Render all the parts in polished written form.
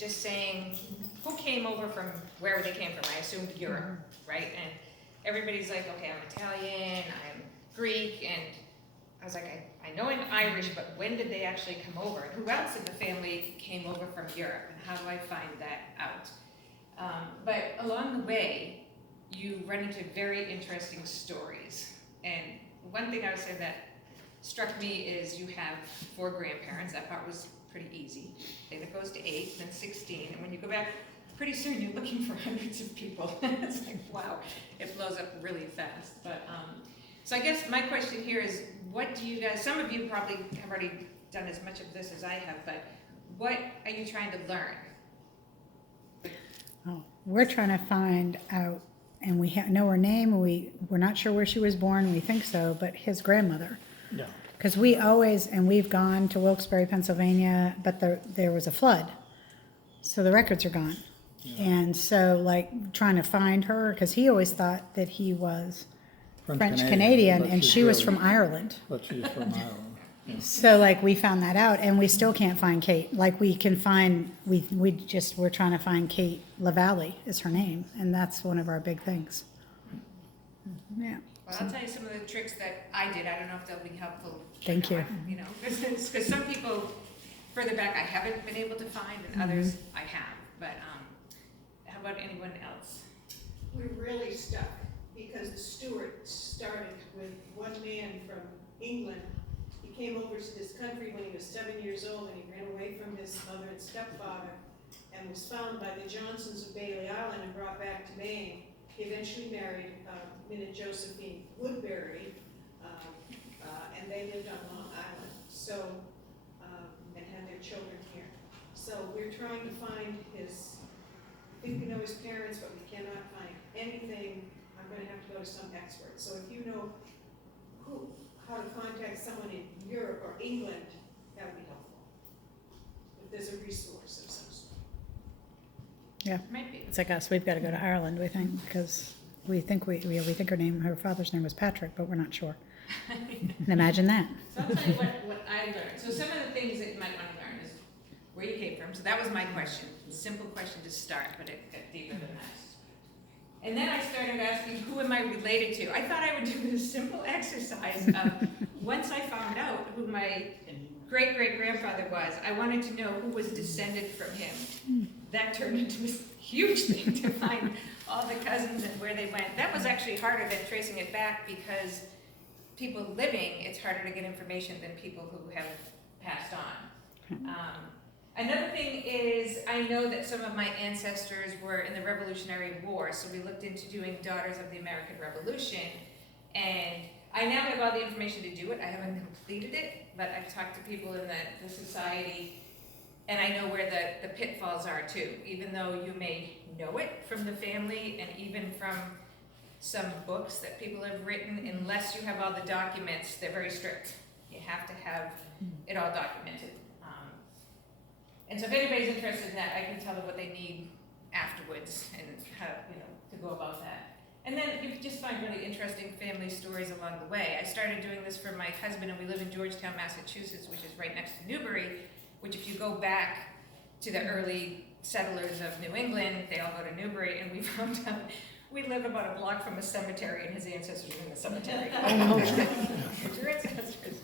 just saying who came over from wherever they came from. I assumed Europe, right? And everybody's like, okay, I'm Italian, I'm Greek, and I was like, I know I'm Irish, but when did they actually come over? And who else in the family came over from Europe? And how do I find that out? But along the way, you run into very interesting stories. And one thing I would say that struck me is you have 4 grandparents. That part was pretty easy. Then it goes to 8, then 16. And when you go back, pretty soon you're looking for hundreds of people. It's like, wow, it blows up really fast. But so I guess my question here is, what do you guys, some of you probably have already done as much of this as I have, but what are you trying to learn? Oh, we're trying to find out, and we know her name, and we're not sure where she was born, we think so, but his grandmother. Yeah. Because we always, and we've gone to Wilkes-Barre, Pennsylvania, but there was a flood, so the records are gone. Yeah. And so, like, trying to find her, because he always thought that he was French Canadian, but and she's she was really- from Ireland. But she's from Ireland. Yeah. So, like, we found that out, and we still can't find Kate. Like, we can find, we're trying to find Kate LaValle is her name, and that's one of our big things. Yeah. Well, I'll tell you some of the tricks that I did. I don't know if they'll be helpful. or Thank you. not, You know, because some people further back I haven't been able to find, and others I have. But how about anyone else? We're really stuck because the Stuart started with one man from England. He came over to this country when he was 7 years old, and he ran away from his mother and stepfather and was found by the Johnsons of Bailey Island and brought back to Maine. He eventually married Min and Josephine Woodbury, and they lived on Long Island, so, and had their children here. So we're trying to find his, I think we know his parents, but we cannot find anything. I'm gonna have to go to some expert. So if you know how to contact someone in Europe or England, that would be helpful. If there's a resource of some sort. Yeah. Might be. It's like us, we've got to go to Ireland, we think, because we think her father's name was Patrick, but we're not sure. And imagine that. So I'll tell you what I learned. So some of the things that you might want to learn is where you came from. So that was my question. Simple question to start, but it got deeper than that. And then I started asking, who am I related to? I thought I would do this simple exercise of, once I found out who my great-great-grandfather was, I wanted to know who was descended from him. That turned into this huge thing to find all the cousins and where they went. That was actually harder than tracing it back because people living, it's harder to get information than people who have passed on. Another thing is, I know that some of my ancestors were in the Revolutionary War, so we looked into doing Daughters of the American Revolution, and I now have all the information to do it. I haven't completed it, but I've talked to people in the society, and I know where the pitfalls are too. Even though you may know it from the family and even from some books that people have written, unless you have all the documents, they're very strict. You have to have it all documented. And so if anybody's interested in that, I can tell them what they need afterwards and how, to go about that. And then you just find really interesting family stories along the way. I started doing this for my husband, and we live in Georgetown, Massachusetts, which is right next to Newbury, which if you go back to the early settlers of New England, they all go to Newbury, and we found out we live about a block from a cemetery, and his ancestors were in the cemetery. Your ancestors.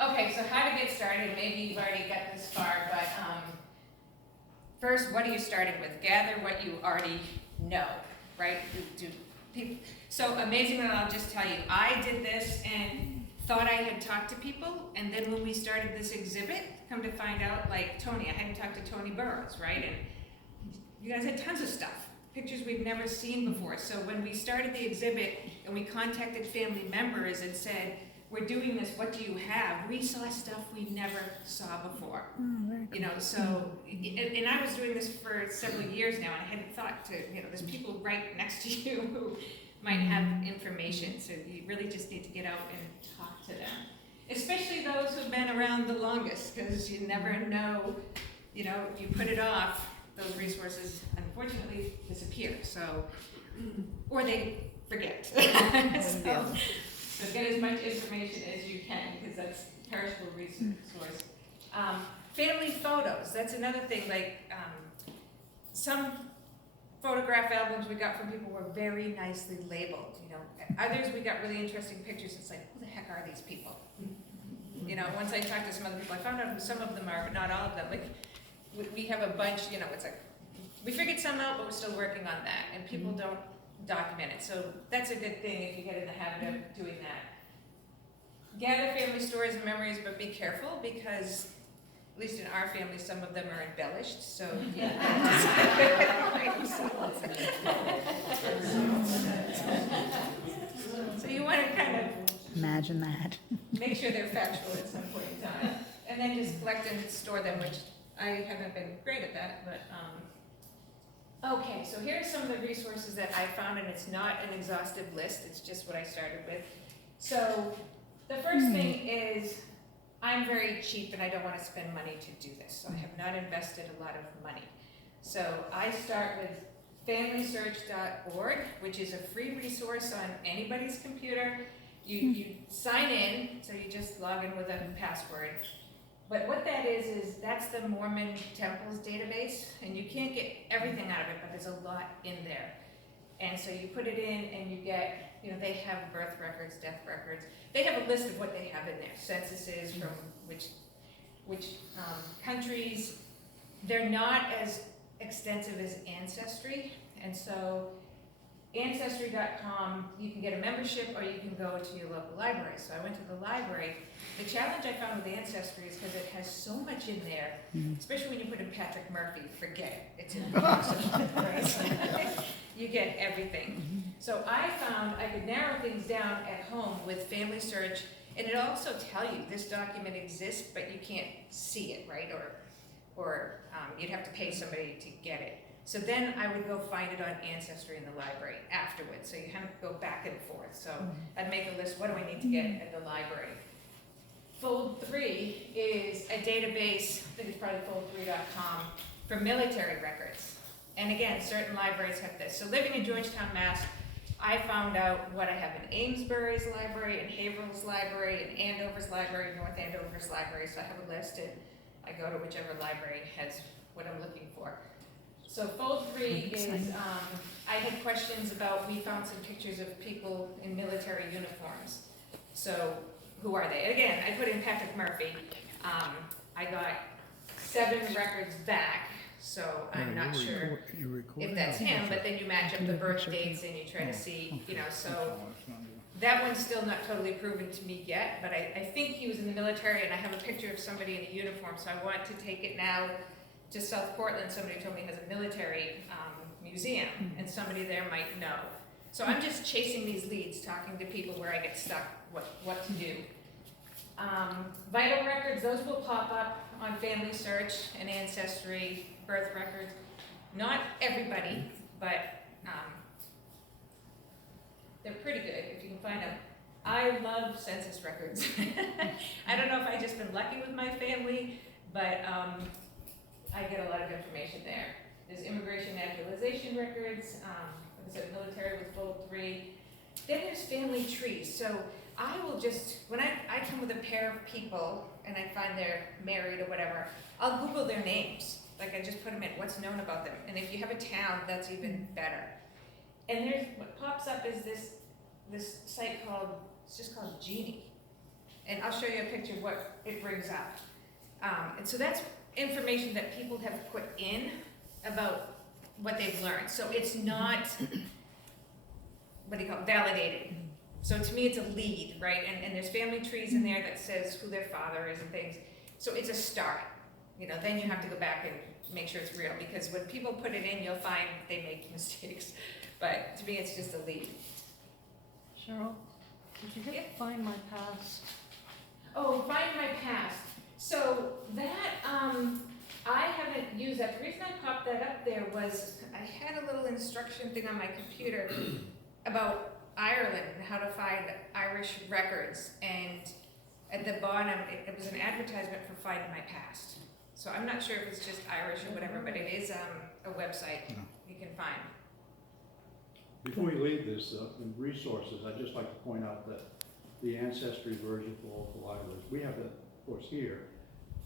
Okay, so how to get started, maybe you've already got this far, but first, what are you starting with? Gather what you already know, right? Do people, so amazing that I'll just tell you, I did this and thought I had talked to people, and then when we started this exhibit, come to find out, like Tony, I hadn't talked to Tony Burrows, right? And you guys had tons of stuff, pictures we've never seen before. So when we started the exhibit and we contacted family members and said, we're doing this, what do you have? We saw stuff we never saw before. So, and I was doing this for several years now, and I hadn't thought to, there's people right next to you who might have information, so you really just need to get out and talk to them. Especially those who've been around the longest, because you never know, you put it off, those resources unfortunately disappear, so, or they forget. So get as much information as you can, because that's perishable resource. Family photos, that's another thing, like, some photograph albums we got from people were very nicely labeled, you know. Others, we got really interesting pictures, it's like, who the heck are these people? You know, once I talked to some other people, I found out who some of them are, but not all of them. Like, we have a bunch, you know, it's like, we figured some out, but we're still working on that, and people don't document it. So that's a good thing if you get in the habit of doing that. Gather family stories and memories, but be careful, because at least in our family, some of them are embellished, so. So you want to kind of Imagine that. make sure they're factual at some point in time, and then just collect and store them, which I haven't been great at that, but, okay, so here are some of the resources that I found, and it's not an exhaustive list, it's just what I started with. So, the first thing is, I'm very cheap and I don't want to spend money to do this, so I have not invested a lot of money. So, I start with familysearch.org, which is a free resource on anybody's computer. You sign in, so you just log in with a password. But what that is that's the Mormon Temples database, and you can't get everything out of it, but there's a lot in there. And so you put it in and you get, you know, they have birth records, death records. They have a list of what they have in there, censuses from which countries. They're not as extensive as Ancestry, and so Ancestry.com, you can get a membership or you can go to your local library. So I went to the library. The challenge I found with Ancestry is because it has so much in there, especially when you put in Patrick Murphy, forget it. It's impossible. You get everything. So I found I could narrow things down at home with Family Search, and it also tell you this document exists, but you can't see it, right? Or you'd have to pay somebody to get it. So then I would go find it on Ancestry in the library afterwards. So you kind of go back and forth. So I'd make a list, what do I need to get at the library? Fold 3 is a database, I think it's probably fold3.com, for military records. And again, certain libraries have this. So living in Georgetown, Mass, I found out what I have in Amesbury's library, in Haverhill's library, in Andover's library, North Andover's library. So I have a list and I go to whichever library has what I'm looking for. So fold 3 is, I had questions about, we found some pictures of people in military uniforms. So who are they? Again, I put in Patrick Murphy. I got 7 records back, so I'm not sure if that's him, but then you match up the birth dates and you try to see, you know, so that one's still not totally proven to me yet, but I think he was in the military, and I have a picture of somebody in a uniform, so I want to take it now to South Portland. Somebody told me has a military museum, and somebody there might know. So I'm just chasing these leads, talking to people where I get stuck, what to do. Vital records, those will pop up on Family Search and Ancestry, birth records. Not everybody, but they're pretty good if you can find them. I love census records. I don't know if I've just been lucky with my family, but I get a lot of information there. There's immigration naturalization records, like I said, military with fold 3. Then there's family trees. So I will just, when I come with a pair of people and I find they're married or whatever, I'll Google their names. Like I just put them in, what's known about them. And if you have a town, that's even better. And there's, what pops up is this site called, it's just called Genie. And I'll show you a picture of what it brings up. And so that's information that people have put in about what they've learned. So it's not, what do you call it, validated. So to me it's a lead, right? And there's family trees in there that says who their father is and things. So it's a start. You know, then you have to go back and make sure it's real, because when people put it in, you'll find they make mistakes. But to me it's just a lead. Cheryl, did you get Find My Past? Oh, Find My Past. So that, I haven't used that. The reason I popped that up there was I had a little instruction thing on my computer about Ireland and how to find Irish records. And at the bottom, it was an advertisement for Find My Past. So I'm not sure if it's just Irish or whatever, but it is a website you can find. Before we leave this, in resources, I'd just like to point out that the ancestry version for local libraries. We have it, of course, here,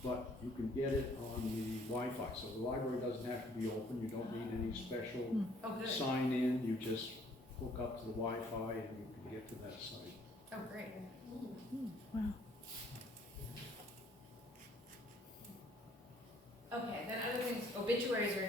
but you can get it on the Wi-Fi. So the library doesn't have to be open. You don't need any special Oh, good. sign in. You just hook up to the Wi-Fi and you can get to that site. Oh, great. Wow. Okay, then other things, obituaries are